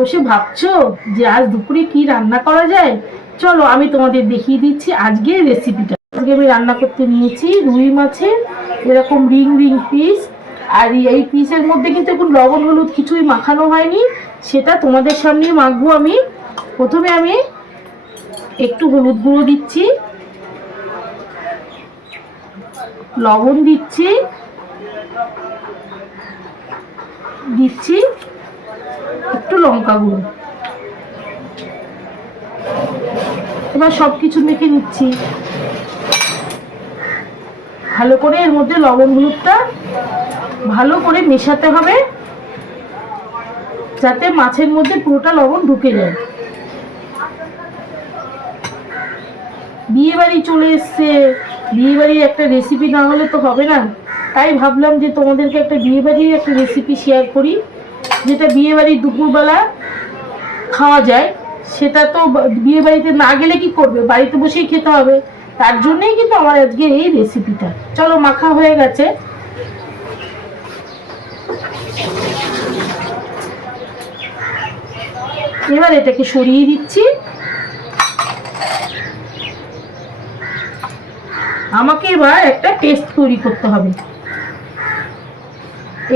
বসে ভাবছো যে আজ দুপুরে কি রান্না করা যায়, চলো আমি তোমাদের দেখিয়ে দিচ্ছি আজকের রেসিপিটা। আজকে আমি রান্না করতে নিয়েছি রুই মাছের এরকম রিং রিং পিস। আর এই পিসের মধ্যে কিন্তু এখন লবণ হলুদ কিছুই মাখানো হয়নি, সেটা তোমাদের সামনে মাখবো আমি। প্রথমে আমি একটু হলুদ গুঁড়ো দিচ্ছি, লবণ দিচ্ছি, একটু লঙ্কা গুঁড়ো। এবার সবকিছু মেখে নিচ্ছি ভালো করে। এর মধ্যে লবণ হলুদটা ভালো করে মেশাতে হবে যাতে মাছের মধ্যে পুরোটা লবণ ঢুকে যায়। বিয়ে বাড়ি চলে এসছে, বিয়ে বাড়ির একটা রেসিপি না হলে তো হবে না, তাই ভাবলাম যে তোমাদেরকে একটা বিয়ে বাড়ির একটা রেসিপি শেয়ার করি, যেটা বিয়ে বাড়ির দুপুরবেলা খাওয়া যায়। সেটা তো বিয়ে বাড়িতে না গেলে কি করবে, বাড়িতে বসেই খেতে হবে, তার জন্যই কিন্তু আমার আজকে এই রেসিপিটা। চলো মাখা হয়ে গেছে, এবার এটাকে সরিয়ে দিচ্ছি। আমাকে এবার একটা পেস্ট তৈরি করতে হবে।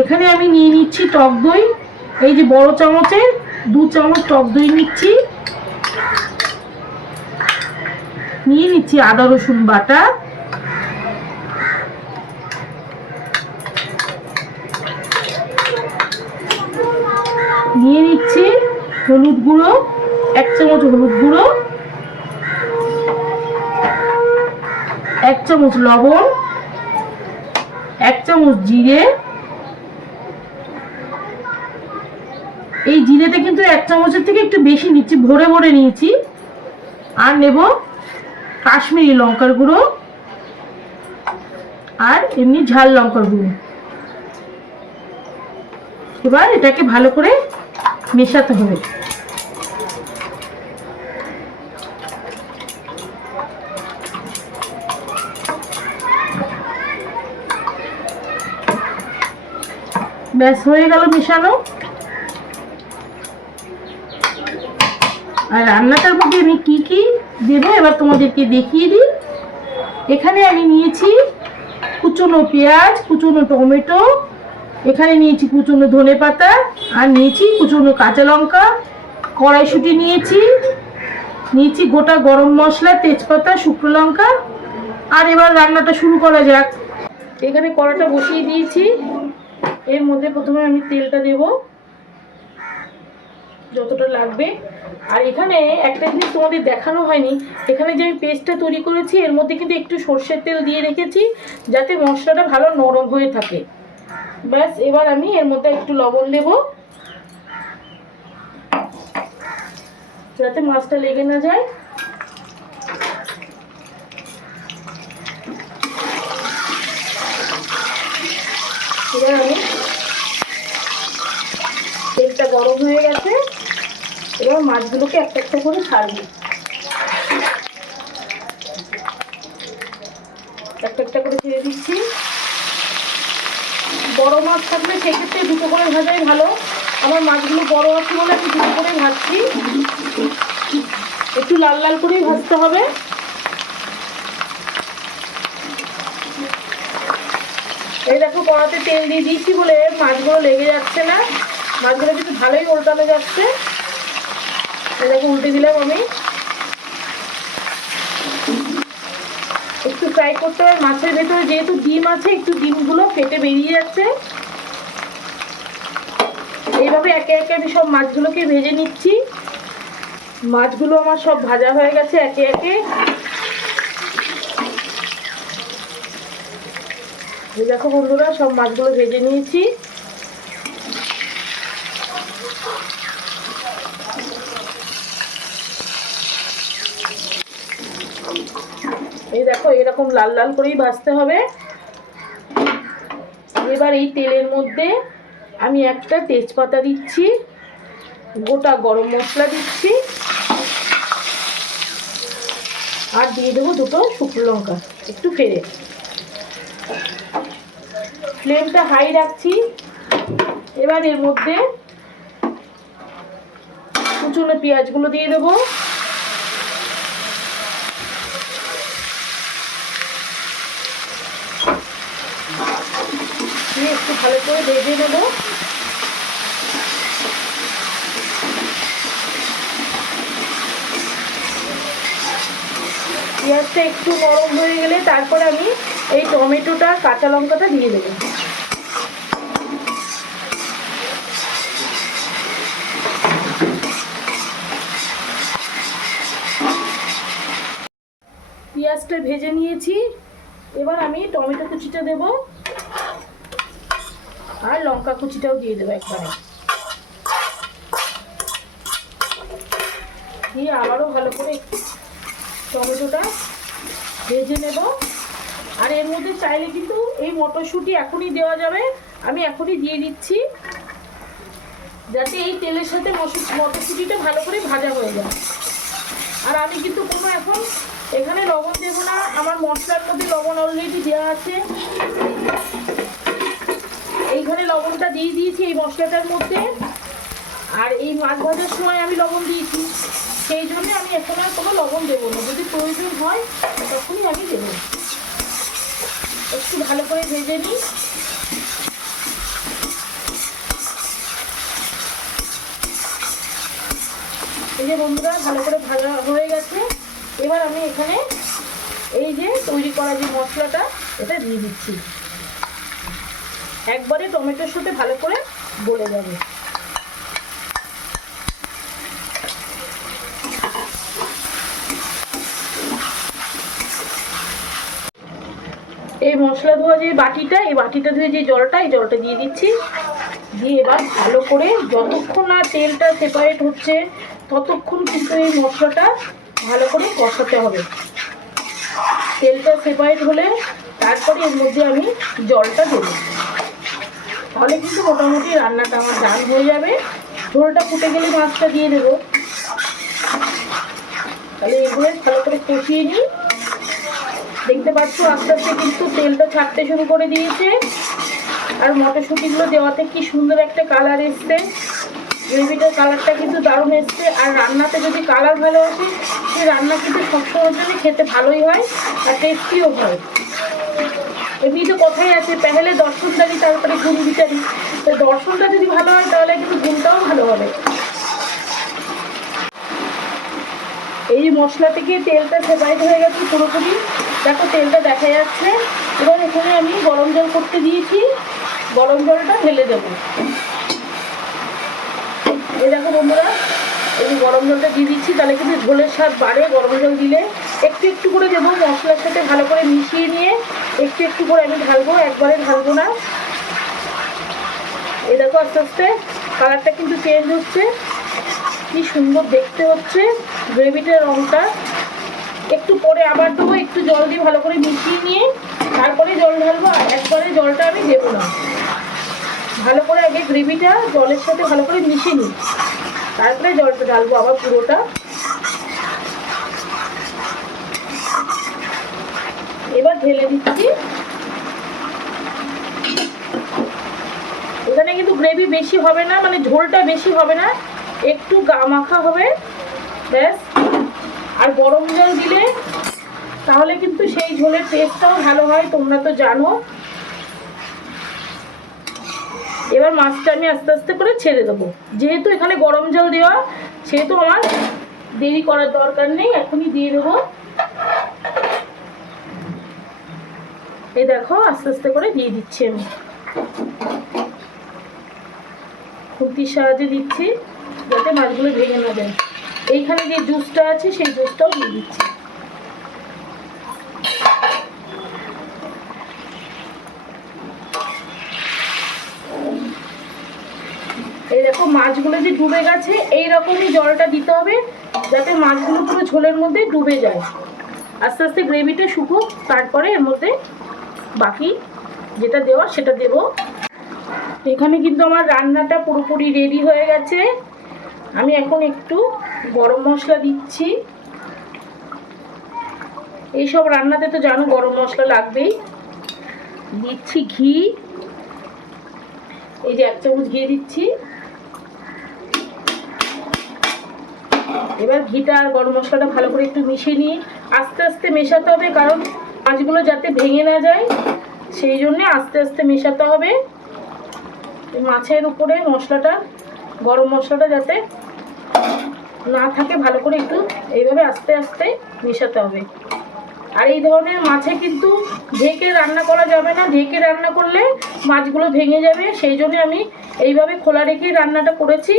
এখানে আমি নিয়ে নিচ্ছি টক দই, এই যে বড় চামচের 2 চামচ টক দই নিচ্ছি। নিয়ে নিচ্ছি আদা রসুন বাটা, নিয়ে নিচ্ছি হলুদ গুঁড়ো 1 চামচ হলুদ গুঁড়ো, 1 চামচ লবণ, 1 চামচ জিরে। এই জিরেটা কিন্তু 1 চামচের থেকে একটু বেশি নিচ্ছি, ভরে ভরে নিয়েছি। আর নেব কাশ্মীরি লঙ্কার গুঁড়ো আর এমনি ঝাল লঙ্কার গুঁড়ো। এবার এটাকে ভালো করে মেশাতে হবে। ব্যাস হয়ে গেল মেশানো। আর রান্নাটার মধ্যে আমি কি কি দেবো এবার তোমাদেরকে দেখিয়ে দিই। এখানে আমি নিয়েছি কুচনো পেঁয়াজ, কুচনো টমেটো, এখানে নিয়েছি কুচনো ধনেপাতা, আর নিয়েছি কুচনো কাঁচা লঙ্কা, কড়াইশুঁটি নিয়েছি গোটা গরম মশলা, তেজপাতা, শুকনো লঙ্কা। আর এবার রান্নাটা শুরু করা যাক। এখানে কড়াটা বসিয়ে দিয়েছি, এর মধ্যে প্রথমে আমি তেলটা দেব যতটা লাগবে। আর এখানে একটা জিনিস তোমাদের দেখানো হয়নি, এখানে যে আমি পেস্টটা তৈরি করেছি এর মধ্যে কিন্তু একটু সর্ষের তেল দিয়ে রেখেছি যাতে মশলাটা ভালো নরম হয়ে থাকে। ব্যাস এবার আমি এর মধ্যে একটু লবণ দেব যাতে মাছটা লেগে না যায়। এবার আমি তেলটা গরম হয়ে গেছে, এবার মাছগুলোকে একটা একটা করে ছাড়বো, একটা একটা করে ছেড়ে দিচ্ছি। বড় মাছ থাকলে সেক্ষেত্রে দুটো করে ভাজাই ভালো, আমার মাছগুলো বড় আছে বলে আমি দুটো করে ভাজছি। একটু লাল লাল করেই ভাজতে হবে। এই দেখো কড়াতে তেল দিয়ে দিয়েছি বলে মাছগুলো লেগে যাচ্ছে না, মাছগুলো কিন্তু ভালোই উল্টানো যাচ্ছে। এই দেখো উল্টে দিলাম আমি। একটু ফ্রাই করতে হবে, মাছের ভেতরে যেহেতু ডিম আছে একটু ডিমগুলো ফেটে বেরিয়ে যাচ্ছে। এইভাবে একে একে আমি সব মাছগুলোকে ভেজে নিচ্ছি। মাছগুলো আমার সব ভাজা হয়ে গেছে একে একে। এই দেখো বন্ধুরা সব মাছগুলো ভেজে নিয়েছি। এই দেখো এরকম লাল লাল করেই ভাজতে হবে। এবার এই তেলের মধ্যে আমি একটা তেজপাতা দিচ্ছি, গোটা গরম মশলা দিচ্ছি, আর দিয়ে দেবো দুটো শুকনো লঙ্কা একটু ফেলে। ফ্লেমটা হাই রাখছি। এবার এর মধ্যে কুচনো পেঁয়াজগুলো দিয়ে দেবো। দিয়ে একটু ভালো করে ভেজে নেবো। পেঁয়াজটা একটু নরম হয়ে গেলে তারপর আমি এই টমেটোটা কাঁচা লঙ্কাটা দিয়ে দেবো। পেঁয়াজটা ভেজে নিয়েছি, এবার আমি টমেটো কুচিটা দেব আর লঙ্কা কুচিটাও দিয়ে দেবো একবারে। দিয়ে আবারও ভালো করে টমেটোটা ভেজে নেব। আর এর মধ্যে চাইলে কিন্তু এই মটরশুঁটি এখনই দেওয়া যাবে, আমি এখনই দিয়ে দিচ্ছি যাতে এই তেলের সাথে মটরশুঁটিটা ভালো করে ভাজা হয়ে যায়। আর আমি কিন্তু কোনো এখন এখানে লবণ দেবো না, আমার মশলার মধ্যে লবণ অলরেডি দেওয়া আছে। এইখানে লবণটা দিয়ে দিয়েছি এই মশলাটার মধ্যে, আর এই মাছ ভাজার সময় আমি লবণ দিয়েছি, সেই জন্য আমি এখন আর কোনো লবণ দেবো না। যদি প্রয়োজন হয় তখনই আমি দেবো। একটু ভালো করে ভেজে নিই। এই যে বন্ধুরা ভালো করে ভাজা হয়ে গেছে, এবার আমি এখানে এই যে তৈরি করা যে মশলাটা এটা দিয়ে দিচ্ছি। একবারে টমেটোর সাথে ভালো করে গলে যাবে। এই মশলা ধোয়া যে বাটিটা, এই বাটিটা ধুয়ে যে জলটা, এই জলটা দিয়ে দিচ্ছি। দিয়ে এবার ভালো করে যতক্ষণ না তেলটা সেপারেট হচ্ছে ততক্ষণ কিন্তু এই মশলাটা ভালো করে কষাতে হবে। তেলটা সেপারেট হলে তারপরে এর মধ্যে আমি জলটা দেবো, তাহলে কিন্তু মোটামুটি রান্নাটা আমার ডান হয়ে যাবে। ঝোলটা ফুটে গেলে মাছটা দিয়ে দেবো। তাহলে এগুলো ভালো করে কষিয়ে নিই। দেখতে পাচ্ছ আস্তে আস্তে কিন্তু তেলটা ছাড়তে শুরু করে দিয়েছে, আর মটরশুঁটিগুলো দেওয়াতে কি সুন্দর একটা কালার এসছে। গ্রেভিটার কালারটা কিন্তু দারুণ এসছে। আর রান্নাতে যদি কালার ভালো আসে, সেই রান্না কিন্তু সবসময়ের জন্য খেতে ভালোই হয় আর টেস্টিও হয়। এমনি তো কথাই আছে, পেহেলে দর্শনদারি তারপরে গুণ বিচারি। তো দর্শনটা যদি ভালো হয় তাহলে কিন্তু গুণটাও ভালো হবে। এই মশলা থেকে তেলটা সেপারেট হয়ে গেছে পুরোপুরি, দেখো তেলটা দেখা যাচ্ছে। এবার এখানে আমি গরম জল করতে দিয়েছি, গরম জলটা ঢেলে দেবো। এই দেখো বন্ধুরা, এই গরম জলটা দিয়ে দিচ্ছি, তাহলে কিন্তু ঝোলের স্বাদ বাড়ে। গরম জল দিলে একটু একটু করে দেবো, মশলার সাথে ভালো করে মিশিয়ে নিয়ে একটু একটু করে আমি ঢালবো, একবারে ঢালবো না। এই দেখো আস্তে আস্তে কালারটা কিন্তু চেঞ্জ হচ্ছে, কি সুন্দর দেখতে হচ্ছে গ্রেভিটার রঙটা। একটু পরে আবার দেবো, একটু জল দিয়ে ভালো করে মিশিয়ে নিয়ে তারপরে জল ঢালবো। একবারে জলটা আমি দেবো না, ভালো করে আগে গ্রেভিটা জলের সাথে ভালো করে মিশিয়ে নিই, তারপরে জলটা ঢালবো আবার পুরোটা। এবার ঢেলে দিচ্ছি। এখানে কিন্তু গ্রেভি বেশি হবে না, মানে ঝোলটা বেশি হবে না, একটু গা মাখা হবে ব্যাস। আর গরম জল দিলে তাহলে কিন্তু সেই ঝোলের টেস্টটাও ভালো হয়, তোমরা তো জানো। এবার মাছটা আমি আস্তে আস্তে করে ছেড়ে দেবো। যেহেতু এখানে গরম জল দেওয়া, সেহেতু আমার দেরি করার দরকার নেই, এখনই দিয়ে দেবো। এই দেখো আস্তে আস্তে করে দিয়ে দিচ্ছি, আমি খুন্তির সাহায্যে দিচ্ছি যাতে মাছগুলো ভেঙে না যায়। এইখানে যে জুসটা আছে সেই জুসটাও দিয়ে দিচ্ছি। এই দেখো মাছগুলো যে ডুবে গেছে, এইরকমই জলটা দিতে হবে যাতে মাছগুলো পুরো ঝোলের মধ্যে ডুবে যায়। আস্তে আস্তে গ্রেভিটা শুকুক, তারপরে এর মধ্যে বাকি যেটা দেওয়া সেটা দেব। এখানে কিন্তু আমার রান্নাটা পুরোপুরি রেডি হয়ে গেছে। আমি এখন একটু গরম মশলা দিচ্ছি। এইসব রান্নাতে তো জানো গরম মশলা লাগবেই। দিচ্ছি ঘি, এই যে 1 চামচ ঘি দিচ্ছি। এবার ঘিটা আর গরম মশলাটা ভালো করে একটু মিশিয়ে নিয়ে আস্তে আস্তে মেশাতে হবে, কারণ মাছগুলো যাতে ভেঙে না যায় সেই জন্যে আস্তে আস্তে মেশাতে হবে। মাছের উপরে মশলাটা, গরম মশলাটা যাতে না থাকে, ভালো করে একটু এইভাবে আস্তে আস্তে মেশাতে হবে। আর এই ধরনের মাছে কিন্তু ঢেকে রান্না করা যাবে না, ঢেকে রান্না করলে মাছগুলো ভেঙে যাবে। সেই জন্য আমি এইভাবে খোলা রেখেই রান্নাটা করেছি।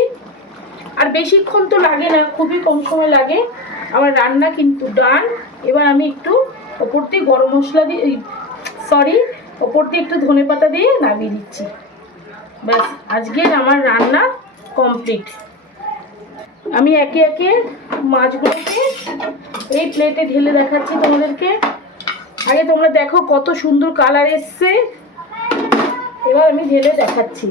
আর বেশিক্ষণ তো লাগে না, খুবই কম সময় লাগে। আমার রান্না কিন্তু ডান। এবার আমি একটু ওপর দিয়ে গরম মশলা দিয়ে ওপর দিয়ে একটু ধনেপাতা দিয়ে নামিয়ে দিচ্ছি। ব্যাস, আজকের আমার রান্না কমপ্লিট। আমি একে একে মাছগুলোকে এই প্লেটে ঢেলে দেখাচ্ছি তোমাদেরকে। আগে তোমরা দেখো কত সুন্দর কালার এসছে, এবার আমি ঢেলে দেখাচ্ছি।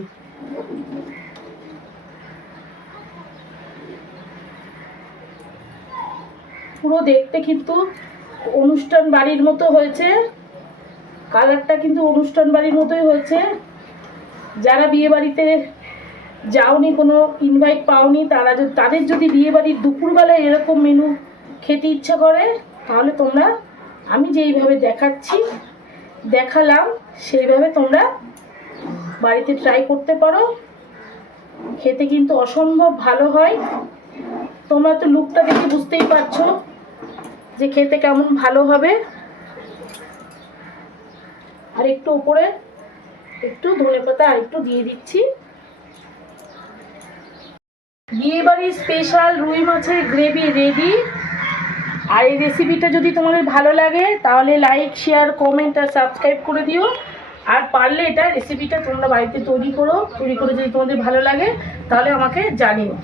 পুরো দেখতে কিন্তু অনুষ্ঠান বাড়ির মতো হয়েছে, কালারটা কিন্তু অনুষ্ঠান বাড়ির মতোই হয়েছে। যারা বিয়ে বাড়িতে যাওনি, কোনো ইনভাইট পাওনি, তাদের যদি বিয়ে বাড়ির দুপুরবেলায় এরকম মেনু খেতে ইচ্ছা করে, তাহলে তোমরা আমি যেইভাবে দেখালাম সেইভাবে তোমরা বাড়িতে ট্রাই করতে পারো। খেতে কিন্তু অসম্ভব ভালো হয়। তোমরা তো লুকটা দেখে বুঝতেই পারছো যে খেতে কেমন ভালো হবে। আর একটু উপরে একটু ধনেপাতা আর একটু দিয়ে দিচ্ছি। বিয়েবাড়ির স্পেশাল রুই মাছের গ্রেভি রেডি। আর এই রেসিপিটা যদি তোমাদের ভালো লাগে তাহলে লাইক, শেয়ার, কমেন্ট আর সাবস্ক্রাইব করে দিও। আর পারলে এটা রেসিপিটা তোমরা বাড়িতে তৈরি করে যদি তোমাদের ভালো লাগে তাহলে আমাকে জানিও।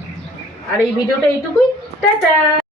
আর এই ভিডিওটা এইটুকুই, টাটা।